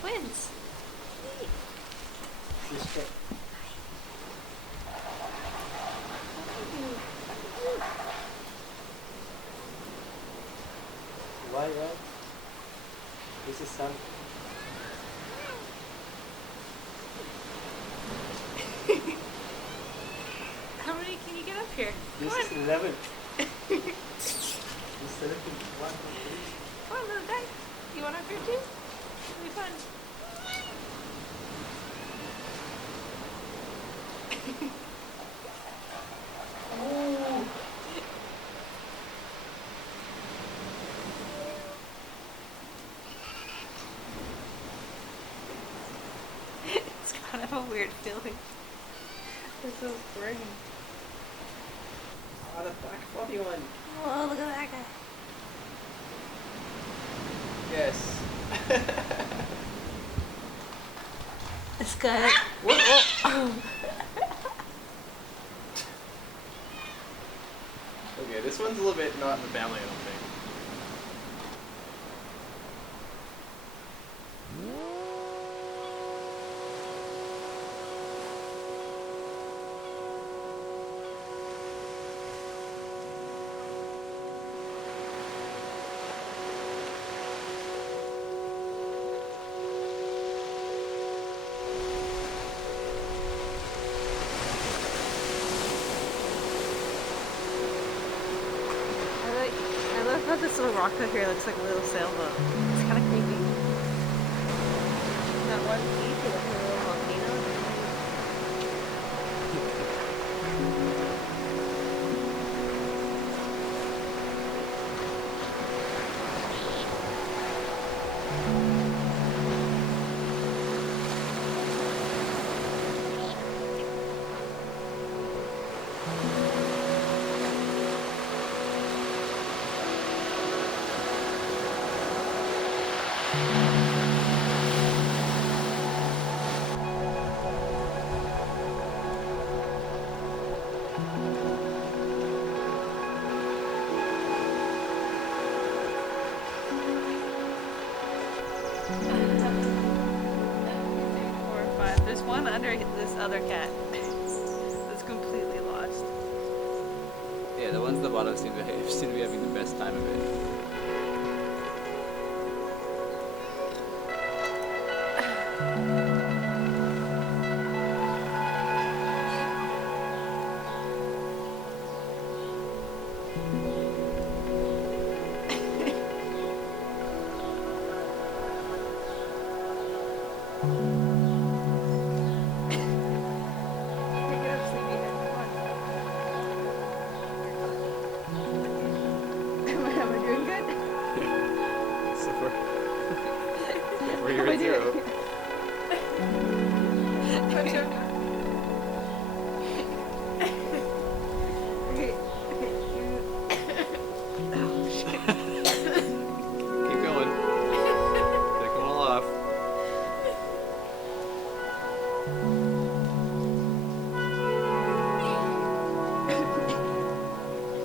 twins. Sister. Why? This is some. How many can you get up here? This Come is on. 11. This 17. 1, 2, 3. Come on, little guy. You want up here too? It'll be fun. Oh. It's kind of a weird feeling. This is great. Oh, the back 41. Oh, look at that guy. Yes. This guy. What? Oh. Okay, this one's a little bit not in the family, I don't think. I love how this little rock out here looks like a little sailboat. It's kind of creepy. That one piece is like a little volcano. Four or five. There's one under this other cat that's completely lost. Yeah, the ones at the bottom seem to be having the best time of it. Pick it up, sleepyhead. Come on. Am I doing good? So How we're am I at zero. doing? Okay. Oh, shit. Keep going. Take them all off.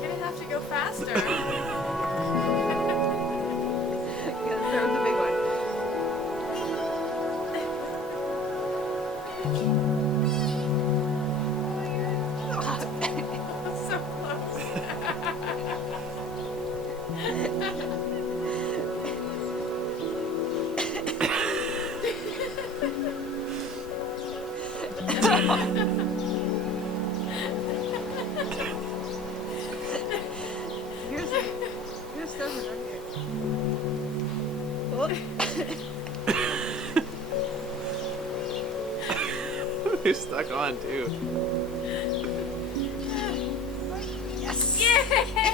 You're gonna have to go faster. Yeah, there was a big one. So close. Yours doesn't right here. You're stuck on too. Yes! Yay!